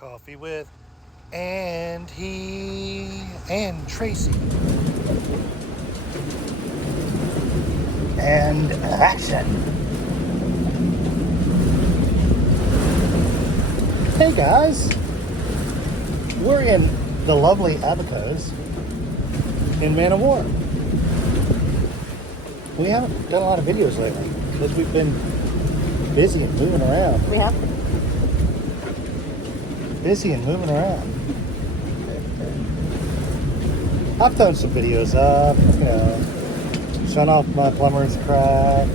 Coffee with Andy and Tracy. And action. Hey guys, we're in the lovely Abacos in Man-O-War. We haven't done a lot of videos lately because we've been busy and moving around. We have. Busy and moving around. I've thrown some videos up, showing off my plumber's crack.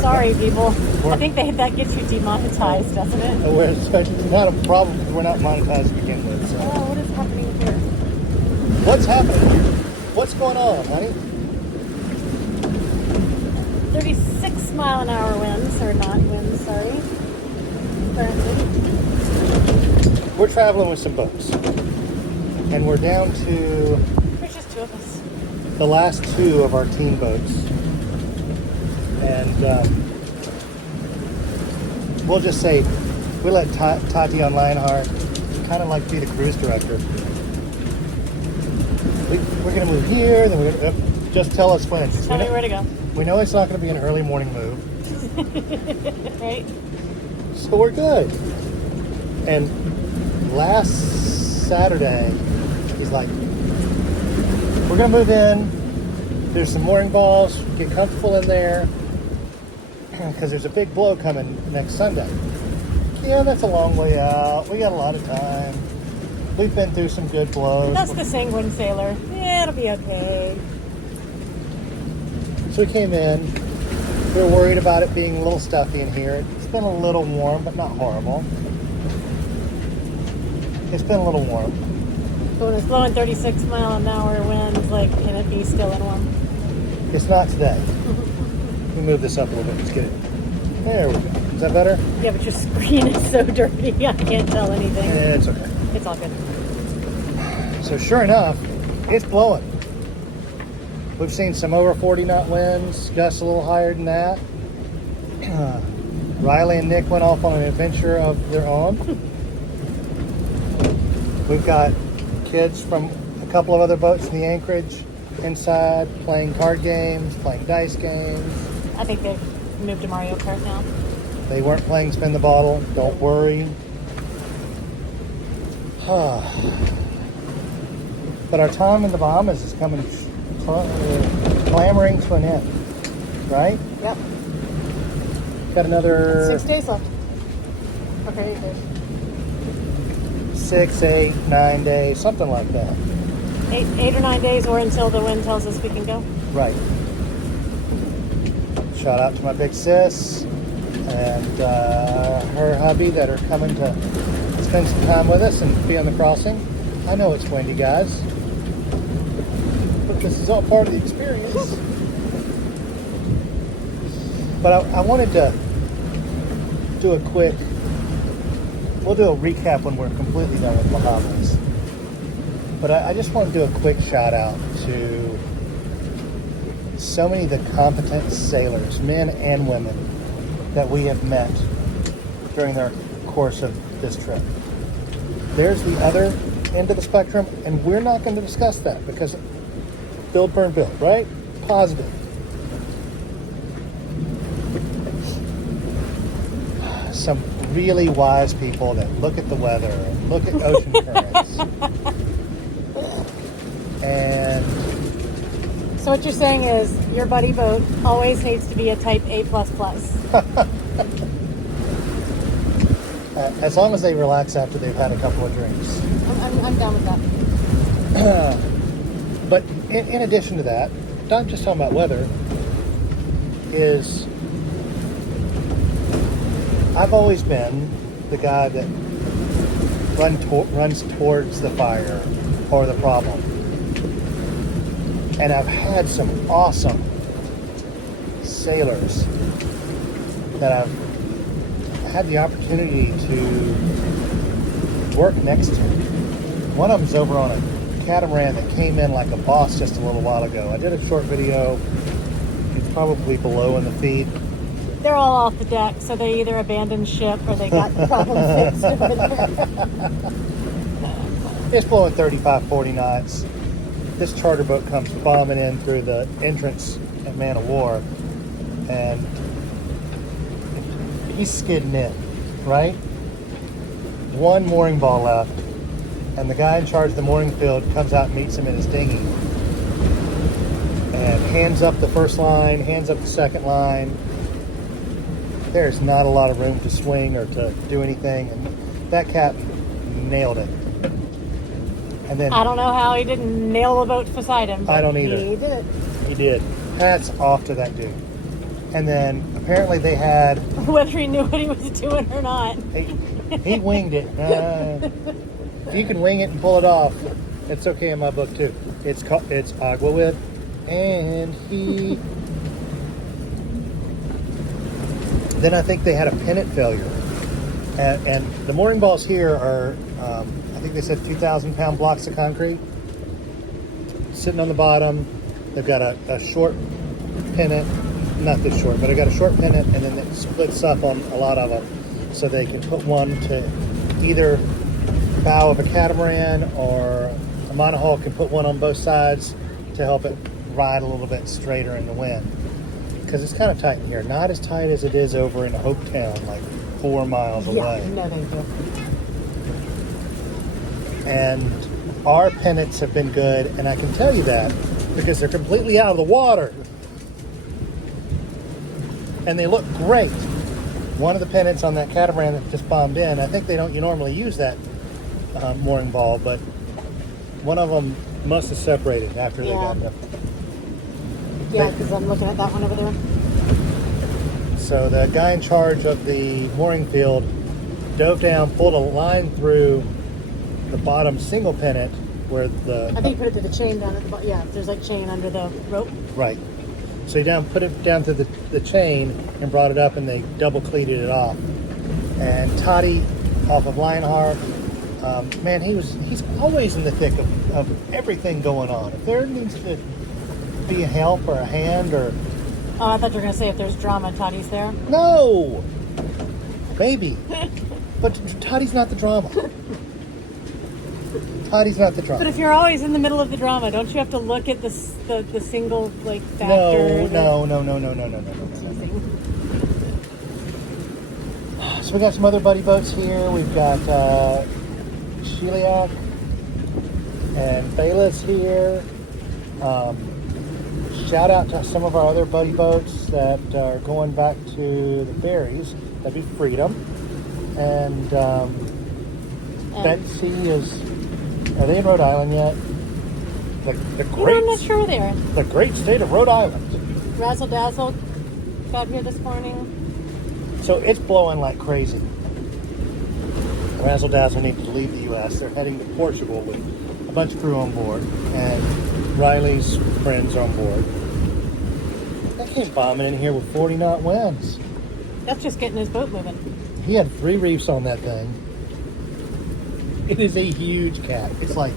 Sorry, people. I think that gets you demonetized, doesn't it? It's not a problem because we're not monetized to begin with. So. Oh, what is happening here? What's happening? What's going on, honey? 36-mile-an-hour winds, or not winds, sorry. Currently. We're traveling with some boats. And we're down to... There's just two of us. The last two of our team boats. And we'll just say we let Tati on Lionheart kind of like be the cruise director. We're going to move here, then we're going to just tell us when. Tell me where to go. We know it's not going to be an early morning move. Right? So we're good. And last Saturday, he's like, we're going to move in. There's some mooring balls. Get comfortable in there. Because there's a big blow coming next Sunday. Yeah, that's a long way out. We got a lot of time. We've been through some good blows. That's the sanguine sailor. Yeah, it'll be okay. So we came in. We were worried about it being a little stuffy in here. It's been a little warm, but not horrible. It's been a little warm. So when it's blowing 36-mile-an-hour winds, can it be still and warm? It's not today. Let me move this up a little bit. Let's get it. There we go. Is that better? Yeah, but your screen is so dirty. I can't tell anything. Yeah, it's okay. It's all good. So sure enough, it's blowing. We've seen some over 40-knot winds, gusts a little higher than that. Riley and Nick went off on an adventure of their own. We've got kids from a couple of other boats in the anchorage inside playing card games, playing dice games. I think they've moved to Mario Kart now. They weren't playing Spin the Bottle. Don't worry. But our time in the Bahamas is coming, clamoring to an end, right? Yep. Got another 6 days left. Okay, 8 days. 6, 8, 9 days, something like that. 8 or 9 days, or until the wind tells us we can go. Right. Shout out to my big sis and her hubby that are coming to spend some time with us and be on the crossing. I know it's windy, guys, but this is all part of the experience. But I wanted to do a quick, we'll do a recap when we're completely done with Bahamas. But I just want to do a quick shout out to so many of the competent sailors, men and women, that we have met during the course of this trip. There's the other end of the spectrum, and we're not going to discuss that because build, burn, build, right? Positive. Some really wise people that look at the weather and look at ocean currents. And so what you're saying is your buddy boat always needs to be a type A++. As long as they relax after they've had a couple of drinks. I'm down with that. But in addition to that, not just talking about weather, is I've always been the guy that runs towards the fire or the problem. And I've had some awesome sailors that I've had the opportunity to work next to. One of them's over on a catamaran that came in like a boss just a little while ago. I did a short video. It's probably below in the feed. they're all off the deck, so they either abandoned ship or they got the problem fixed. It's blowing 35, 40 knots. This charter boat comes bombing in through the entrance at Man-O-War, and he's skidding in, right? One mooring ball left, and the guy in charge of the mooring field comes out and meets him in his dinghy, and hands up the first line, hands up the second line. There's not a lot of room to swing or to do anything, and that captain nailed it. And then I don't know how he didn't nail the boat beside him. I don't either. He did. He did. Hats off to that dude. And then apparently they had. Whether he knew what he was doing or not. He winged it. If you can wing it and pull it off, it's okay in my book too. It's agua with, and he. Then I think they had a pennant failure, and the mooring balls here are. I think they said 2,000-pound blocks of concrete sitting on the bottom. They've got a short pennant, not this short, but I got a short pennant, and then it splits up on a lot of them, so they can put one to either bow of a catamaran, or a monohull can put one on both sides to help it ride a little bit straighter in the wind. Because it's kind of tight in here, not as tight as it is over in Hopetown, like 4 miles away. Yeah, no thank you. And our pennants have been good, and I can tell you that because they're completely out of the water. And they look great. One of the pennants on that catamaran that just bombed in, I think you normally use that mooring ball, but one of them must have separated after they got there. Yeah, because I'm looking at that one over there. So the guy in charge of the mooring field dove down, pulled a line through the bottom single pennant where the... I think he put it to the chain down at the bottom. Yeah, there's like chain under the rope. Right. So he put it down to the chain and brought it up, and they double cleated it off. And Toddy off of Lionheart, man, he's always in the thick of everything going on. If there needs to be a help or a hand or... Oh, I thought you were going to say if there's drama, Toddy's there. No! Maybe. But Toddy's not the drama. Toddy's not the drama. But if you're always in the middle of the drama, don't you have to look at the single factor? No. So we got some other buddy boats here. We've got Chiliac and Bayless here. Shout out to some of our other buddy boats that are going back to the ferries. That'd be Freedom. And Betsy is... Are they in Rhode Island yet? I'm not sure they are. The great state of Rhode Island. Razzle Dazzle got here this morning. So it's blowing like crazy. Razzle Dazzle needs to leave the U.S. They're heading to Portugal with a bunch of crew on board, and Riley's friends on board. They came bombing in here with 40-knot winds. That's just getting his boat moving. He had 3 reefs on that thing. It is a huge cat. It's like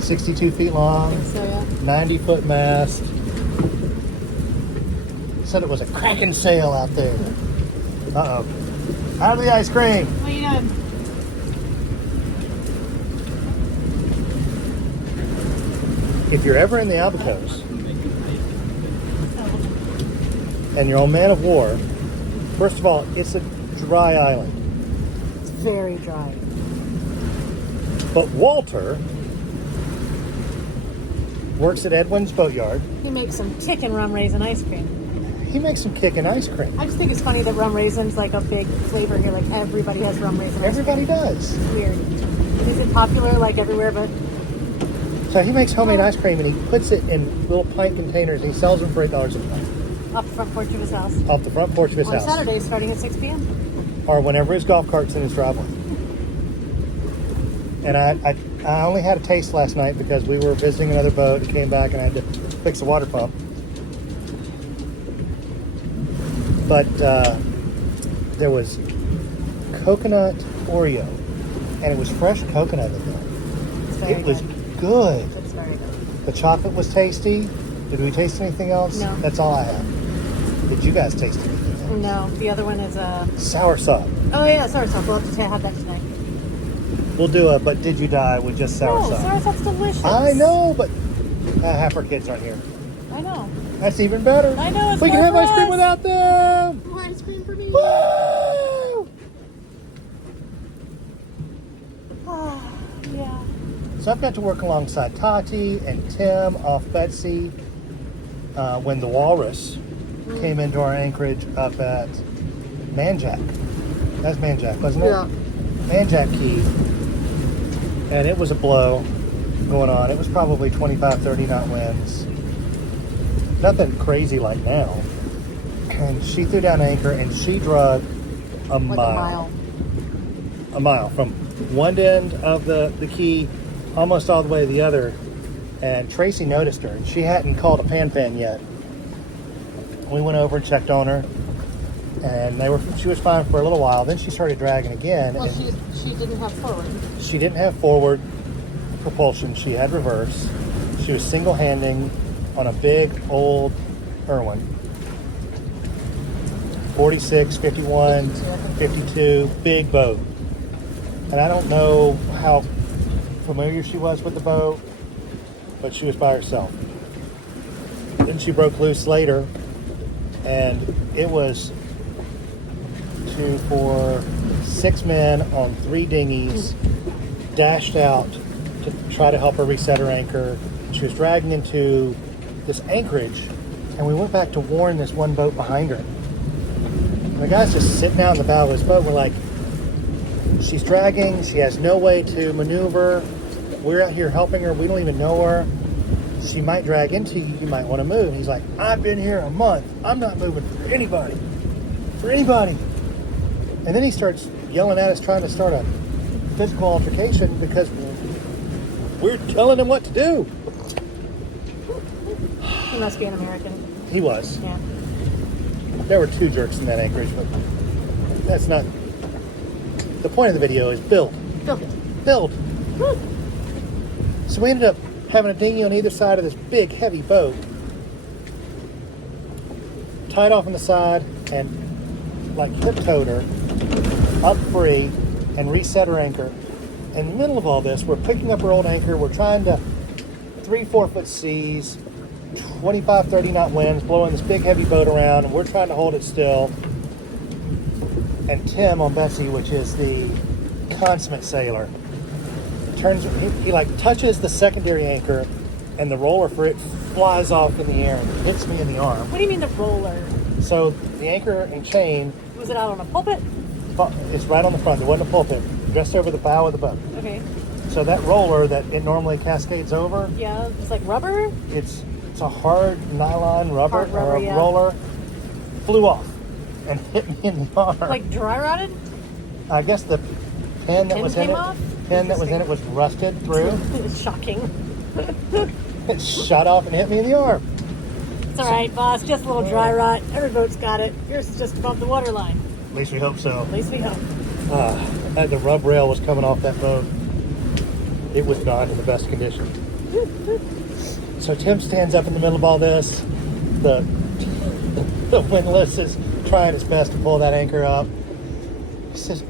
62 feet long, 90-foot mast. Said it was a cracking sail out there. Uh-oh. Out of the ice cream. What are you doing? If you're ever in the Abacos and you're on Man-O-War, first of all, it's a dry island. It's very dry. But Walter works at Edwin's Boatyard. He makes some kickin' rum raisin ice cream. He makes some kickin' ice cream. I just think it's funny that rum raisin's like a big flavor here. Like everybody has rum raisin ice Everybody cream. does. It's weird. Is it popular like everywhere but... So he makes homemade ice cream, and he puts it in little pint containers, and he sells them for $8 a pint. Off the front porch of his house. Off the front porch of his On house. Saturdays starting at 6 p.m. Or whenever his golf cart's in his driveway. And I only had a taste last night because we were visiting another boat and came back and I had to fix the water pump. But there was coconut Oreo, and it was fresh coconut in there. It was good. It's very good. The chocolate was tasty. Did we taste anything else? No. That's all I had. Did you guys taste anything No, the other one is a... Soursop. Oh, yeah, soursop. We'll have to have that tonight. We'll do a But Did You Die with just soursop. No, soursop's delicious. I know, but half our kids aren't here. I know. That's even better. I know, it's we can more have for ice cream us. without them. More ice cream for me. Woo! Yeah. So I've got to work alongside Tati and Tim off Betsy when the Walrus came into our anchorage up at Manjack. That's Manjack, wasn't it? Yeah. Manjack Key. And it was a blow going on. It was probably 25, 30 knot winds. Nothing crazy like now. And she threw down anchor and she drug a mile. A mile from one end of the key almost all the way to the other. And Tracy noticed her and she hadn't called a pan yet. We went over and checked on her and she was fine for a little while. Then she started dragging again. Well, and she didn't have forward. she didn't have forward propulsion. She had reverse. She was single-handing on a big old Irwin. 46, 51, 52, big boat. And I don't know how familiar she was with the boat, but she was by herself. Then she broke loose later, and it was 2, 4, 6 men on 3 dinghies dashed out to try to help her reset her anchor. She was dragging into this anchorage, and we went back to warn this one boat behind her. And the guy's just sitting out in the bow of his boat. We're like, she's dragging, she has no way to maneuver. We're out here helping her, we don't even know her. She might drag into you, you might want to move. And he's like, I've been here a month. I'm not moving for anybody. For anybody. And then he starts yelling at us, trying to start a physical altercation because we're telling him what to do. He must be an American. He was. Yeah. There were 2 jerks in that anchorage, but that's not... The point of the video is build. Build it. Build. So we ended up having a dinghy on either side of this big, heavy boat. Tied off on the side and like hip-toed her up free and reset her anchor. In the middle of all this, we're picking up her old anchor. We're trying to 3-4 foot seas, 25, 30 knot winds, blowing this big heavy boat around, and we're trying to hold it still. And Tim on Betsy, which is the consummate sailor, he like touches the secondary anchor, and the roller for it flies off in the air and hits me in the arm. What do you mean the roller? So the anchor and chain, Was it out on a pulpit? it's right on the front. There wasn't a pulpit, just over the bow of the boat. Okay. So that roller that it normally cascades over, Yeah, it's like rubber? it's a hard nylon rubber, Hard rubber, or a yeah. roller, flew off and hit me in the arm. Like dry rotted? I guess the pin that Pin was in came it, off? pin that was in it was rusted through. It's shocking. It shot off and hit me in the arm. It's all right, boss. Just a little dry rot. Every boat's got it. Yours is just above the waterline. At least we hope so. At least we hope. The rub rail was coming off that boat. It was not in the best condition. So Tim stands up in the middle of all this. The windlass is trying its best to pull that anchor up. He says,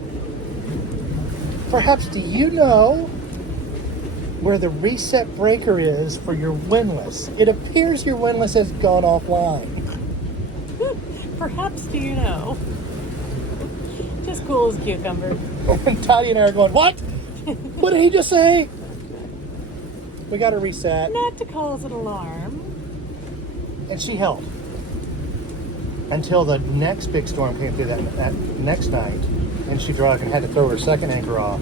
perhaps do you know where the reset breaker is for your windlass? It appears your windlass has gone offline. Perhaps do you know? Just cool as a cucumber. And Toddy and I are going, what? What did he just say? We got to reset. Not to cause an alarm. And she held until the next big storm came through that next night, and she drug and had to throw her second anchor off.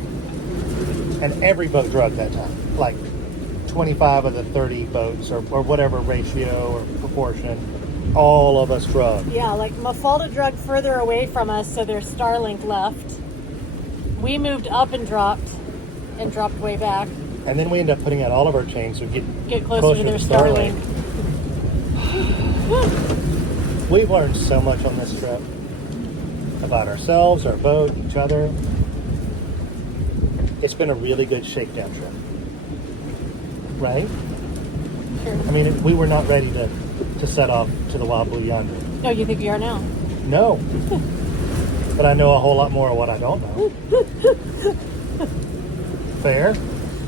And every boat drug that time, like 25 of the 30 boats or whatever ratio or proportion, all of us drug. Yeah, like Mafalda drug further away from us, so their Starlink left. We moved up and dropped way back. And then we end up putting out all of our chains so we Get closer to their Starlink. We've learned so much on this trip about ourselves, our boat, each other. It's been a really good shakedown trip, right? Sure. I mean, we were not ready to set off to the Wild Blue Yonder. No, you think you are now? No. But I know a whole lot more of what I don't know. Fair?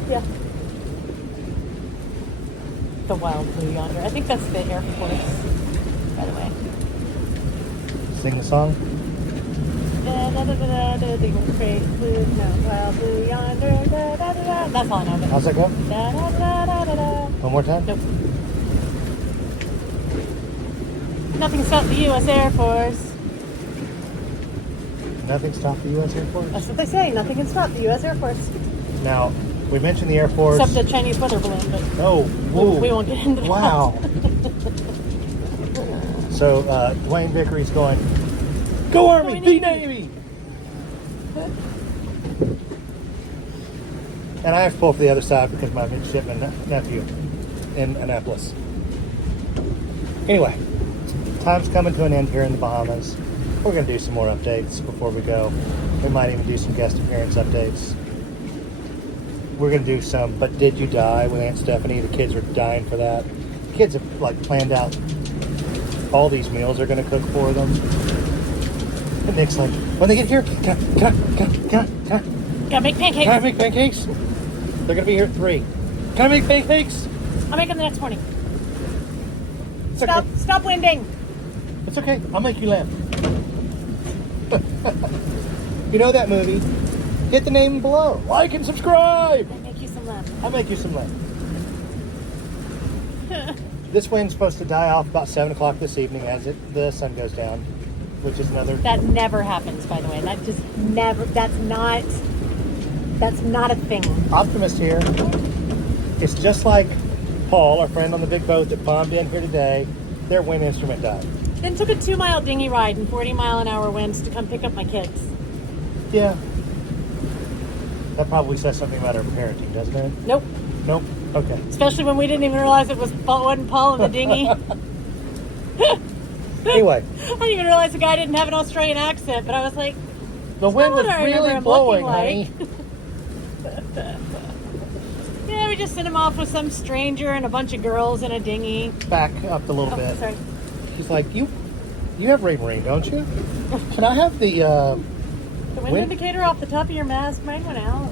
Yeah. The Wild Blue Yonder. I think that's the Air Force, by the way. Sing the song. Wild Blue Yonder. That's all I know. How's that go? One more time? Nope. Nothing stopped the U.S. Air Force. Nothing stopped the U.S. Air Force? That's what they say. Nothing can stop the U.S. Air Force. Now, we mentioned the Air Force. Except the Chinese weather balloon, but Oh, whoa. we won't get into that. Wow. So, Dwayne Vickery's going, go Army, be Navy! And I have to pull for the other side because my midshipman nephew in Annapolis. Anyway, time's coming to an end here in the Bahamas. We're going to do some more updates before we go. We might even do some guest appearance updates. We're going to do some But Did You Die with Aunt Stephanie. The kids are dying for that. The kids have planned out all these meals they're going to cook for them. And Nick's like, when they get here, can Gotta make pancakes. I make pancakes? They're going to be here at 3. Can I make pancakes? I'll make them the next morning. It's okay. Stop winding. It's okay. I'll make you laugh. You know that movie? Hit the name below. Like and subscribe. I'll make you some lamb. I'll make you some lamb. This wind's supposed to die off about 7 o'clock this evening as the sun goes down, which is another... That never happens, by the way. That just never... That's not a thing. Optimist here. It's just like Paul, our friend on the big boat that bombed in here today. Their wind instrument died. Then took a 2-mile dinghy ride in 40-mile-an-hour winds to come pick up my kids. Yeah. That probably says something about our parenting, doesn't it? Nope. Nope. Okay. Especially when we didn't even realize it wasn't Paul in the dinghy. Anyway. I didn't even realize the guy didn't have an Australian accent, but I was like, The wind was what I remember really him blowing, looking honey. yeah, we just sent him off with some stranger and a bunch of girls in a dinghy. Back up a little Oh, bit. sorry. She's like, you have Raymarine, don't you? Can I have the, The wind Wind- indicator off the top of your mask, mine went out.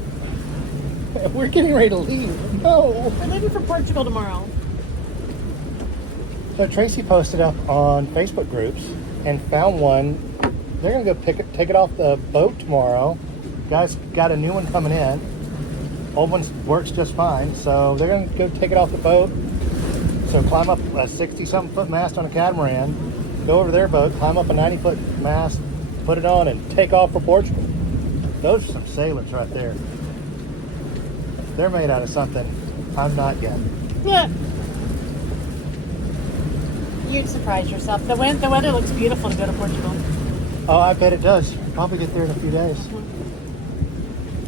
we're getting ready to leave. No. We're leaving for Portugal tomorrow. So Tracy posted up on Facebook groups and found one. They're going to go take it off the boat tomorrow. Guys got a new one coming in. Old one works just fine. So they're going to go take it off the boat. So climb up a 60-something foot mast on a catamaran, go over to their boat, climb up a 90-foot mast, put it on, and take off for Portugal. Those are some sailors right there. They're made out of something I'm not yet. Yeah. You'd surprise yourself. The weather looks beautiful to go to Portugal. Oh, I bet it does. Probably get there in a few days.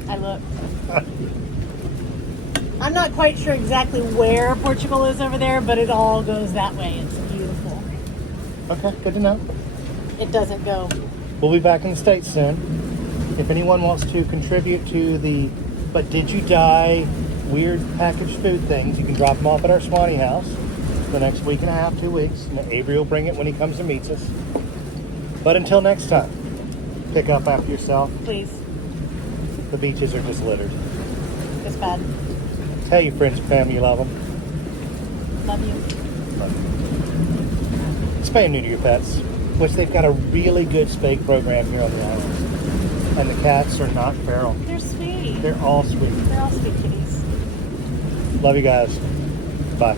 I look. I'm not quite sure exactly where Portugal is over there, but it all goes that way. It's beautiful. Okay, good to know. It doesn't go. We'll be back in the States soon. If anyone wants to contribute to the But Did You Die weird packaged food things, you can drop them off at our Swanee house for the next week and a half, 2 weeks. And Avery will bring it when he comes and meets us. But until next time, pick up after yourself. Please. The beaches are just littered. It's bad. Tell your friends and family you love them. Love you. Spay and neuter your pets, which they've got a really good spay program here on the island. And the cats are not feral. They're sweet. They're all sweet. They're all sweet kitties. Love you guys. Bye.